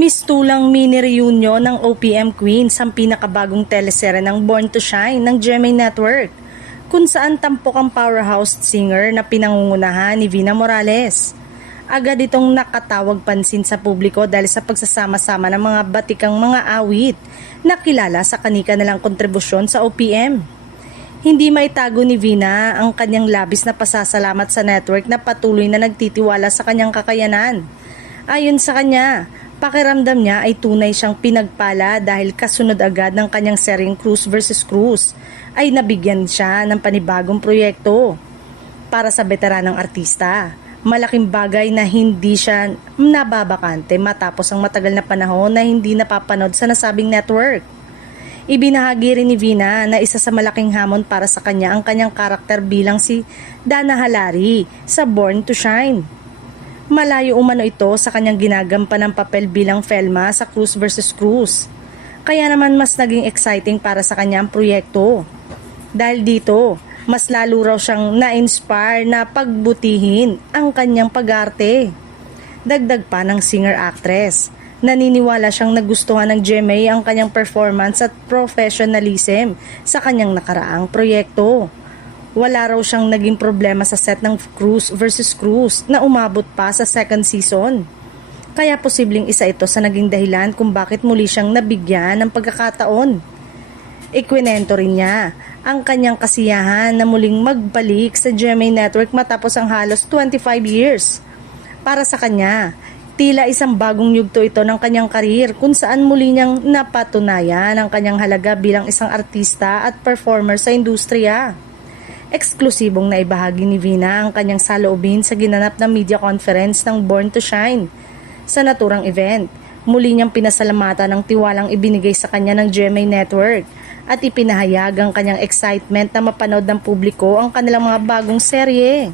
Mistulang mini reunion ng OPM Queens ang pinakabagong teleserye ng Born to Shine ng GMA Network, kung saan tampok ang powerhouse singer na pinangungunahan ni Vina Morales. Agad itong nakatawag pansin sa publiko dahil sa pagsasama-sama ng mga batikang mga awit na kilala sa kani-kanilang kontribusyon sa OPM. Hindi maitago ni Vina ang kanyang labis na pasasalamat sa network na patuloy na nagtitiwala sa kanyang kakayanan. Ayon sa kanya, pakiramdam niya ay tunay siyang pinagpala dahil kasunod agad ng kanyang seryeng Cruz vs. Cruz ay nabigyan siya ng panibagong proyekto. Para sa veteranang artista, malaking bagay na hindi siya nababakante matapos ang matagal na panahon na hindi napapanood sa nasabing network. Ibinahagi rin ni Vina na isa sa malaking hamon para sa kanya ang kanyang karakter bilang si Dana Halari sa Born to Shine. Malayo umano ito sa kanyang ginagampan ng papel bilang Felma sa Cruz vs. Cruz. Kaya naman mas naging exciting para sa kanya ang proyekto. Dahil dito, mas lalo raw siyang na-inspire na pagbutihin ang kanyang pag-arte. Dagdag pa ng singer-actress, naniniwala siyang nagustuhan ng GMA ang kanyang performance at professionalism sa kanyang nakaraang proyekto. Wala raw siyang naging problema sa set ng Cruz vs. Cruz na umabot pa sa second season. Kaya posibleng isa ito sa naging dahilan kung bakit muli siyang nabigyan ng pagkakataon. Ikwinento rin niya ang kanyang kasiyahan na muling magbalik sa GMA Network matapos ang halos 25 years. Para sa kanya, tila isang bagong yugto ito ng kanyang karir kung saan muli niyang napatunayan ang kanyang halaga bilang isang artista at performer sa industriya. Eksklusibong naibahagi ni Vina ang kanyang saloobin sa ginanap na media conference ng Born to Shine. Sa naturang event, muli niyang pinasalamatan ang tiwalang ibinigay sa kanya ng GMA Network at ipinahayag ang kanyang excitement na mapanood ng publiko ang kanilang mga bagong serye.